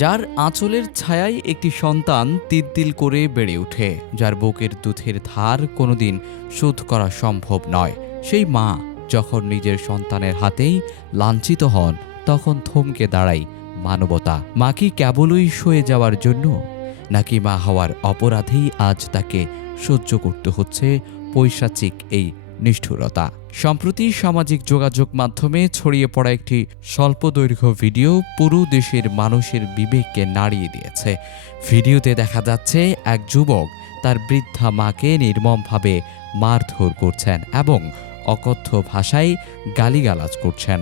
যার আঁচলের ছায়ায় একটি সন্তান তিল করে বেড়ে ওঠে, যার বুকের দুধের ধার কোনোদিন শোধ করা সম্ভব নয়, সেই মা যখন নিজের সন্তানের হাতেই লাঞ্ছিত হন, তখন থমকে দাঁড়ায় মানবতা। মা কি কেবলই সয়ে যাওয়ার জন্য, নাকি মা হওয়ার অপরাধেই আজ তাকে সহ্য করতে হচ্ছে পৈশাচিক এই নিষ্ঠুরতা? সম্প্রতি সামাজিক যোগাযোগ মাধ্যমে ছড়িয়ে পড়া একটি স্বল্পদৈর্ঘ্য ভিডিও পুরো দেশের মানুষের বিবেককে নাড়িয়ে দিয়েছে। ভিডিওতে দেখা যাচ্ছে এক যুবক তার বৃদ্ধা মাকে নির্মমভাবে মারধর করছেন এবং অকথ্য ভাষায় গালিগালাজ করছেন।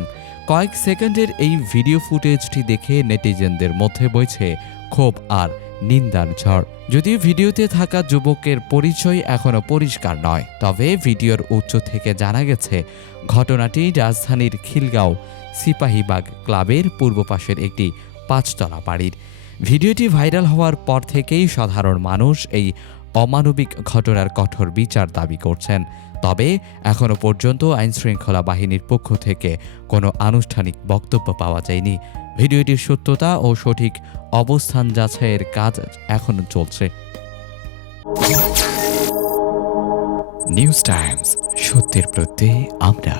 কয়েক সেকেন্ডের এই ভিডিও ফুটেজটি দেখে নেটিজেনদের মধ্যে বইছে ক্ষোভ আর নিন্দার ঝড়। যদিও ভিডিওতে থাকা যুবকের পরিচয় এখনো পরিষ্কার নয়, তবে ভিডিওর উৎস থেকে জানা গেছে ঘটনাটি রাজধানীর খিলগাঁও সিপাহীবাগ ক্লাবের পূর্ব পাশের একটি 5তলা বাড়ির। ভিডিওটি ভাইরাল হওয়ার পর থেকেই সাধারণ মানুষ এই অমানবিক ঘটনার কঠোর বিচার দাবি করছেন। তবে এখনো পর্যন্ত আইনশৃঙ্খলা বাহিনীর পক্ষ থেকে কোনো আনুষ্ঠানিক বক্তব্য পাওয়া যায়নি। ভিডিওটির সত্যতা ও সঠিক অবস্থান যাচাইয়ের কাজ এখনো চলছে। নিউজ টাইমস, সত্যের প্রত্যয়ে আমরা।